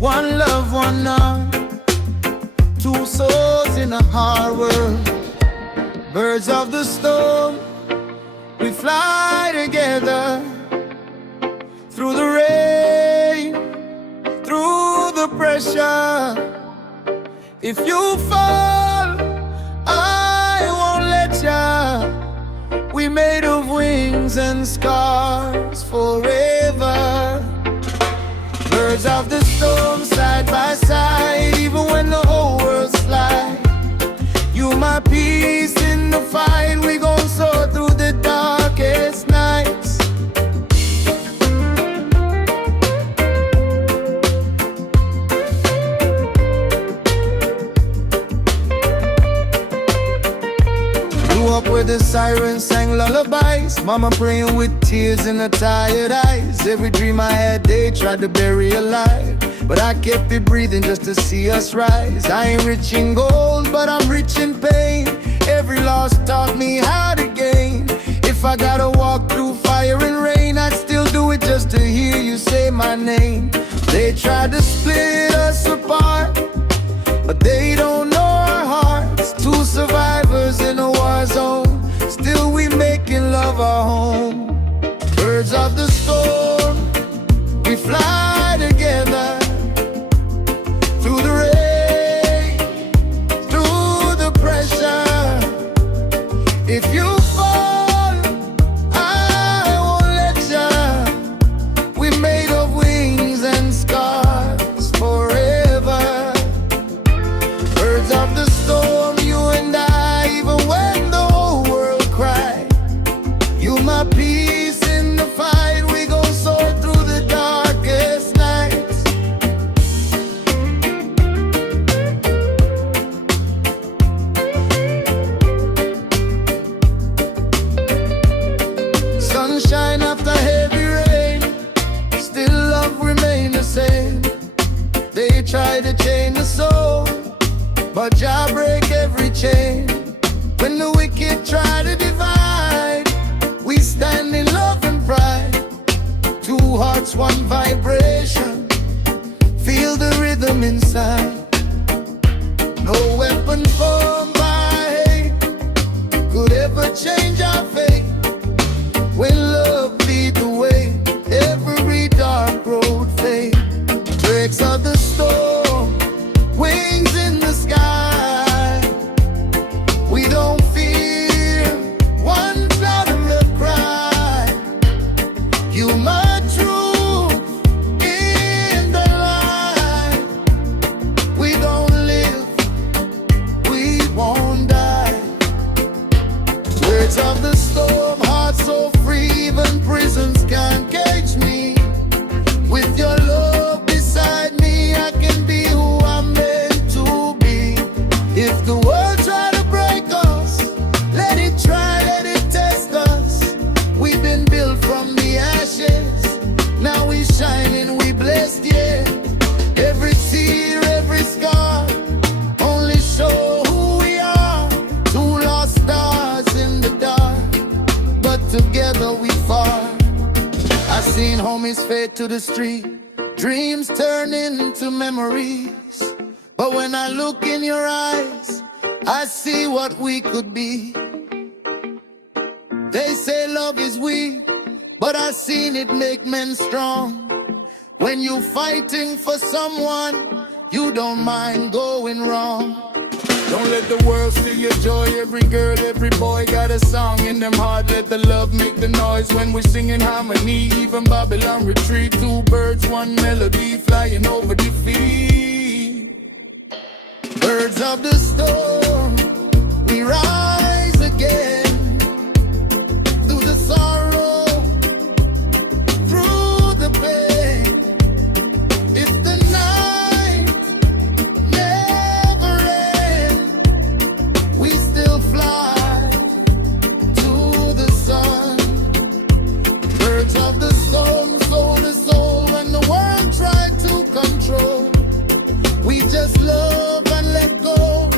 One love, one heart, two souls in a hard world. Birds of the storm, we fly together. Through the rain, through the pressure. If you fall, I won't let ya. We made of wings and scars forever. Birds of the storm, side by side, even when the whole world's slide. You my peace in the fight, we gon' soar through the darkest nights. Grew up where the sirens sang lullabies, mama praying with tears in her tired eyes. Every dream I had they tried to bury alive, but I kept it breathing just to see us rise. I ain't rich in gold, but I'm rich in pain. Every loss taught me how to gain. If I gotta walk through fire and rain, I'd still do it just to hear you say my name. They tried to split us apart, but they don't know our hearts. Two survivors in a war zone, still we making love our home. Birds of the storm, we fly together. Through the rain, through the pressure. If you fall, I won't let ya. We made of wings and scars forever. Birds of the storm, you and I, even when the whole world cried. You my peace in the fight, we gon' soar through the darkest nights. Sunshine after heavy rain, still love remain the same. They try to chain the soul, but Jah break every chain. When the wicked try to divide, we stand in love and pride. Two hearts, one vibration, feel the rhythm inside. No weapon formed by hate could ever change our fate. When love lead the way, every dark road fade. Breaks of the storm, wings in the sky. We don't fear one cloud of the cry. You my truth in the light. We don't live, we won't die. Words of the storm, heart so free, even prisons can't cage me. With your love beside me, I can be who I'm meant to be. If the world try to break us, let it try, let it test us. We've been built from the ashes, now we shining, we blessed, yeah. Every tear, every scar, only show who we are. Two lost stars in the dark, but together we far. I seen homies fade to the street, dreams turn into memories. But when I look in your eyes, I see what we could be. They say love is weak, but I seen it make men strong. When you fighting for someone, you don't mind going wrong. Don't let the world steal your joy. Every girl, every boy got a song in them heart. Let the love make the noise when we sing in harmony. Even Babylon retreat. Two birds, one melody, flying over the field. Birds of the storm, we rise again. Through the sorrow, through the pain. It's the night, never end. We still fly to the sun. Birds of the storm, soul to soul. When the world tried to control, we just love and let go.